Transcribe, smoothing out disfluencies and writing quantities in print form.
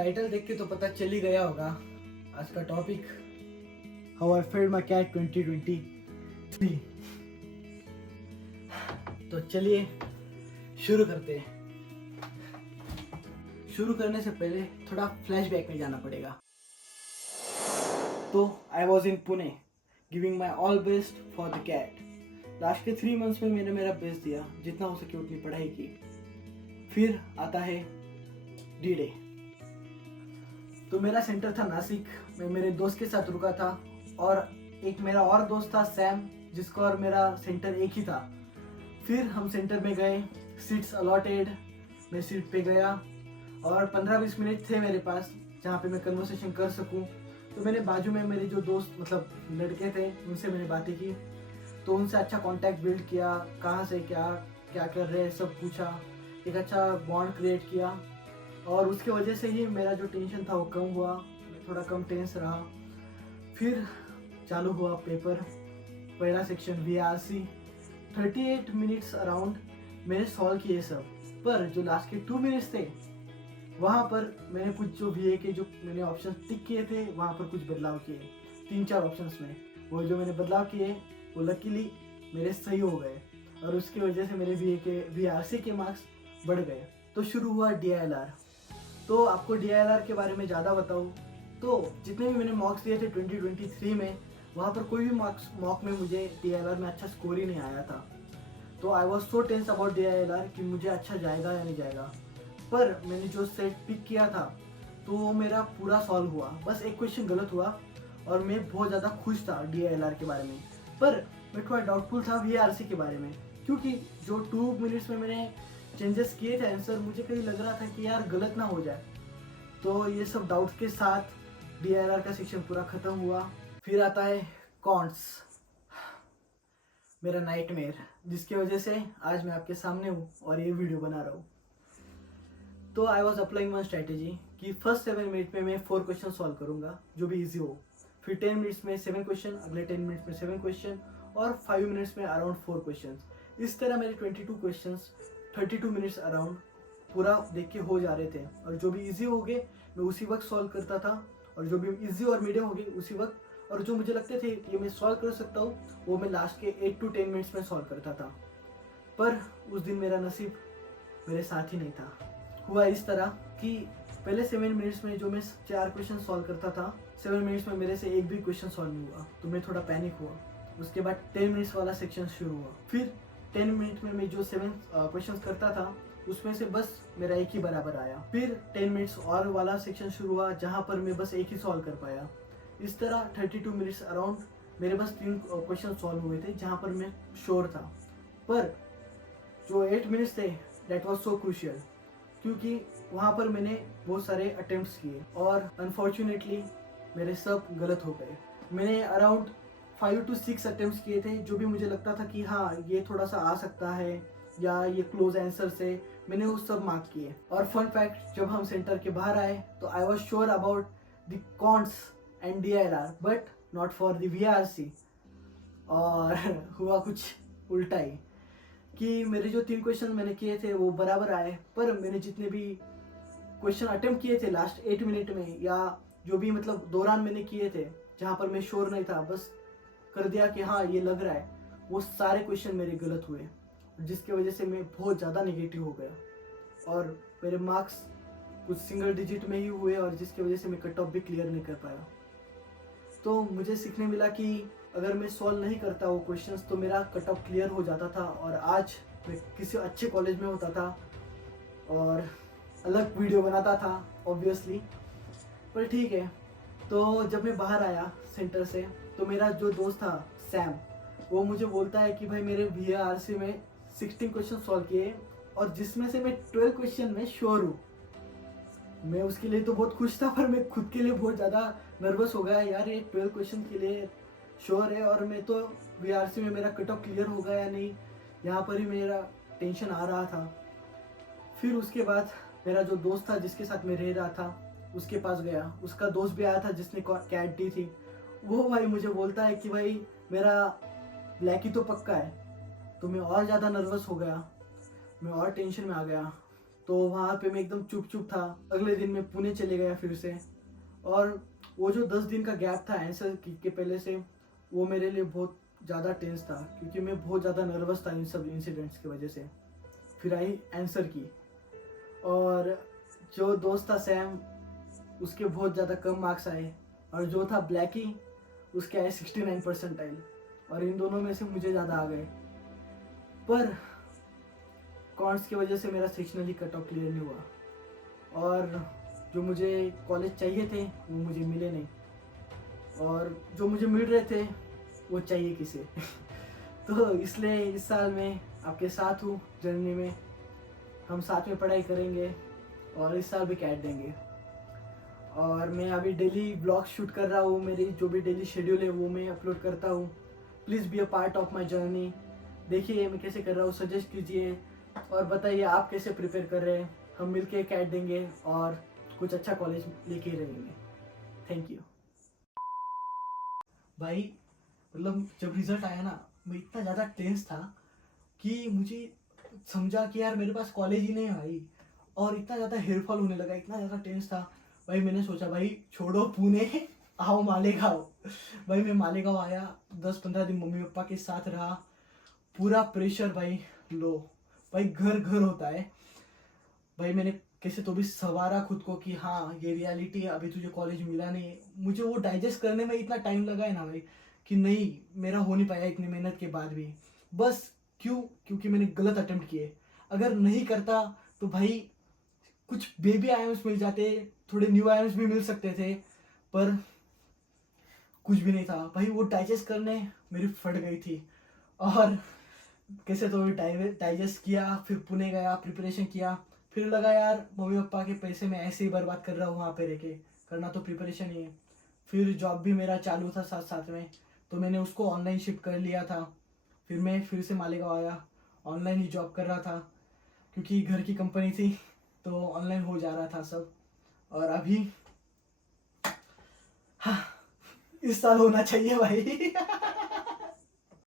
Title देख के तो पता चल ही गया होगा आज का topic how I failed my CAT 2023। तो चलिए शुरू करते हैं। शुरू करने से पहले थोड़ा फ्लैशबैक में जाना पड़ेगा। तो I was in Pune giving my all best for the CAT. Last के 3 मंथ्स में मैंने मेरा बेस्ट दिया, जितना हो सके उतनी पढ़ाई की। फिर आता है डी डे। तो मेरा सेंटर था नासिक। मैं मेरे दोस्त के साथ रुका था और एक मेरा और दोस्त था सैम, जिसका और मेरा सेंटर एक ही था। फिर हम सेंटर में गए, सीट्स अलॉटेड, मैं सीट पे गया और 15-20 मिनट थे मेरे पास जहाँ पे मैं कन्वर्सेशन कर सकूँ। तो मैंने बाजू में मेरे जो दोस्त मतलब लड़के थे उनसे मैंने बातें की, तो उनसे अच्छा कांटेक्ट बिल्ड किया, कहाँ से क्या क्या कर रहे हैं सब पूछा, एक अच्छा बॉन्ड क्रिएट किया। और उसके वजह से ही मेरा जो टेंशन था वो कम हुआ, मैं थोड़ा कम टेंस रहा। फिर चालू हुआ पेपर, पहला सेक्शन VRC। 38 मिनट्स अराउंड मैंने सॉल्व किए सब, पर जो लास्ट के 2 मिनट्स थे वहाँ पर मैंने कुछ जो VA के जो मैंने ऑप्शन टिक किए थे वहाँ पर कुछ बदलाव किए 3-4 ऑप्शंस में। वो जो मैंने बदलाव किए वो लकीली मेरे सही हो गए और उसकी वजह से मेरे VRC के मार्क्स बढ़ गए। तो शुरू हुआ DILR। तो आपको DILR के बारे में ज़्यादा बताऊँ तो जितने भी मैंने मॉक्स दिए थे 2023 में, वहाँ पर कोई भी मॉक में मुझे DILR में अच्छा स्कोर ही नहीं आया था। तो I was so tense about DILR कि मुझे अच्छा जाएगा या नहीं जाएगा। पर मैंने जो सेट पिक किया था तो वो मेरा पूरा सॉल्व हुआ, बस एक क्वेश्चन गलत हुआ और मैं बहुत ज़्यादा खुश था DILR के बारे में। पर मैं थोड़ा डाउटफुल था VRC के बारे में, क्योंकि जो 2 मिनट्स में मैंने चेंजेस किए थे आंसर, मुझे कहीं लग रहा था कि यार गलत ना हो जाए। तो ये सब डाउट्स के साथ DILR का सेक्शन पूरा ख़त्म हुआ। फिर आता है कॉन्ट्स, मेरा नाइटमेयर, जिसकी वजह से आज मैं आपके सामने हूँ और ये वीडियो बना रहा हूँ। तो I was applying one strategy कि फर्स्ट 7 मिनट में मैं 4 क्वेश्चन सॉल्व करूँगा जो भी इजी हो। फिर 10 मिनट्स में 7 क्वेश्चन, अगले 10 मिनट्स में 7 क्वेश्चन और 5 मिनट्स में अराउंड 4 क्वेश्चन। इस तरह मेरे 22 क्वेश्चन 32 मिनट्स अराउंड पूरा देख के हो जा रहे थे। और जो भी इजी हो गए मैं उसी वक्त सॉल्व करता था, और जो भी इजी और मीडियम हो गए उसी वक्त, और जो मुझे लगते थे ये मैं सॉल्व कर सकता हूँ वो मैं लास्ट के 8 to 10 मिनट्स में सॉल्व करता था। पर उस दिन मेरा नसीब मेरे साथ ही नहीं था। हुआ इस तरह कि पहले 7 मिनट्स में जो मैं 4 क्वेश्चन सॉल्व करता था, 7 मिनट्स में मेरे से एक भी क्वेश्चन सॉल्व नहीं हुआ, तो मैं थोड़ा पैनिक हुआ। उसके बाद 10 मिनट्स वाला सेक्शन शुरू हुआ। फिर 10 मिनट में मैं जो 7 क्वेश्चन करता था उसमें से बस मेरा एक ही बराबर आया। फिर 10 मिनट्स और वाला सेक्शन शुरू हुआ जहाँ पर मैं बस एक ही सॉल्व कर पाया। इस तरह 32 मिनट्स अराउंड मेरे बस 3 क्वेश्चन सॉल्व हुए थे जहाँ पर मैं श्योर था। पर जो 8 मिनट्स थे दैट वाज सो क्रूशियल, क्योंकि वहाँ पर मैंने बहुत सारे अटेम्प्ट्स किए और अनफॉर्चुनेटली मेरे सब गलत हो गए। मैंने अराउंड 5 to 6 अटेम्प्ट्स किए थे जो भी मुझे लगता था कि हाँ ये थोड़ा सा आ सकता है या ये क्लोज आंसर से, मैंने वो सब मार्क किए। और फन फैक्ट, जब हम सेंटर के बाहर आए तो I was sure about the counts and DILR but not for the VRC। और हुआ कुछ उल्टा ही कि मेरे जो 3 क्वेश्चन मैंने किए थे वो बराबर आए, पर मैंने जितने भी क्वेश्चन अटेम्प्ट किए थे लास्ट 8 मिनट में या जो भी मतलब दौरान मैंने किए थे जहाँ पर मैं श्योर नहीं था, बस कर दिया कि हाँ ये लग रहा है, वो सारे क्वेश्चन मेरे गलत हुए, जिसकी वजह से मैं बहुत ज़्यादा नेगेटिव हो गया और मेरे मार्क्स कुछ सिंगल डिजिट में ही हुए और जिसकी वजह से मैं कट ऑफ भी क्लियर नहीं कर पाया। तो मुझे सीखने मिला कि अगर मैं सॉल्व नहीं करता वो क्वेश्चंस तो मेरा कट ऑफ क्लियर हो जाता था और आज मैं किसी अच्छे कॉलेज में होता था और अलग वीडियो बनाता था ऑब्वियसली। पर ठीक है। तो जब मैं बाहर आया सेंटर से तो मेरा जो दोस्त था सैम, वो मुझे बोलता है कि भाई मेरे VRC में 16 क्वेश्चन सॉल्व किए और जिसमें से मैं 12 क्वेश्चन में श्योर हूँ। मैं उसके लिए तो बहुत खुश था, पर मैं खुद के लिए बहुत ज़्यादा नर्वस हो गया यार, ये 12 क्वेश्चन के लिए श्योर है और मैं तो VRC में मेरा कट ऑफ क्लियर होगा या नहीं, यहाँ पर ही मेरा टेंशन आ रहा था। फिर उसके बाद मेरा जो दोस्त था जिसके साथ मैं रह रहा था उसके पास गया, उसका दोस्त भी आया था जिसने कैट दी थी। वो भाई मुझे बोलता है कि भाई मेरा ब्लैक ही तो पक्का है। तो मैं और ज़्यादा नर्वस हो गया, मैं और टेंशन में आ गया। तो वहाँ पे मैं एकदम चुप चुप था। अगले दिन मैं पुणे चले गया फिर से, और वो जो 10 दिन का गैप था आंसर की के पहले से, वो मेरे लिए बहुत ज़्यादा टेंस था, क्योंकि मैं बहुत ज़्यादा नर्वस था इन सब इंसिडेंट्स की वजह से। फिर आई आंसर की, और जो दोस्त था सैम, उसके बहुत ज़्यादा कम मार्क्स आए, और जो था ब्लैकी, उसके आए 69 परसेंटाइल, और इन दोनों में से मुझे ज़्यादा आ गए। पर कॉन्ट्स की वजह से मेरा सेक्शनली कट ऑफ क्लियर नहीं हुआ, और जो मुझे कॉलेज चाहिए थे वो मुझे मिले नहीं, और जो मुझे मिल रहे थे वो चाहिए किसे। तो इसलिए इस साल मैं आपके साथ हूँ जर्नी में, हम साथ में पढ़ाई करेंगे और इस साल भी कैट देंगे। और मैं अभी डेली ब्लॉग शूट कर रहा हूँ, मेरी जो भी डेली शेड्यूल है वो मैं अपलोड करता हूँ। Please be a part of my journey. देखिए मैं कैसे कर रहा हूँ, सजेस्ट कीजिए और बताइए आप कैसे प्रिपेयर कर रहे हैं। हम मिलके कैट देंगे और कुछ अच्छा कॉलेज लेके रहेंगे। थैंक यू भाई। मतलब जब रिजल्ट आया ना, मैं इतना ज़्यादा टेंस था कि मुझे समझा कि यार मेरे पास कॉलेज ही नहीं है भाई, और इतना ज़्यादा हेयर फॉल होने लगा, इतना ज़्यादा टेंस था भाई। मैंने सोचा भाई छोड़ो पुणे, आओ मालेगांव। भाई मैं मालेगांव आया, 10-15 दिन मम्मी पापा के साथ रहा। पूरा प्रेशर भाई लो, भाई घर घर होता है भाई। मैंने कैसे तो भी सवारा खुद को कि हाँ ये रियलिटी है, अभी तुझे कॉलेज मिला नहीं है। मुझे वो डाइजेस्ट करने में इतना टाइम लगा है ना भाई, कि नहीं मेरा हो नहीं पाया इतनी मेहनत के बाद भी। बस क्यों? क्योंकि मैंने गलत अटेम्प्ट किए। अगर नहीं करता तो भाई कुछ बेबी आयम्स मिल जाते, थोड़े न्यू आयम्स भी मिल सकते थे, पर कुछ भी नहीं था भाई। वो डाइजेस्ट करने मेरी फट गई थी, और कैसे तो भी डाइजेस्ट किया। फिर पुणे गया, प्रिपरेशन किया। फिर लगा यार मम्मी पापा के पैसे मैं ऐसे ही बर्बाद कर रहा हूँ वहाँ पे रह के, करना तो प्रिपरेशन ही है। फिर जॉब भी मेरा चालू था साथ साथ में, तो मैंने उसको ऑनलाइन शिफ्ट कर लिया था। फिर मैं फिर से मालेगांव आया, ऑनलाइन ही जॉब कर रहा था, क्योंकि घर की कंपनी थी तो ऑनलाइन हो जा रहा था सब। और अभी हाँ, इस साल होना चाहिए भाई।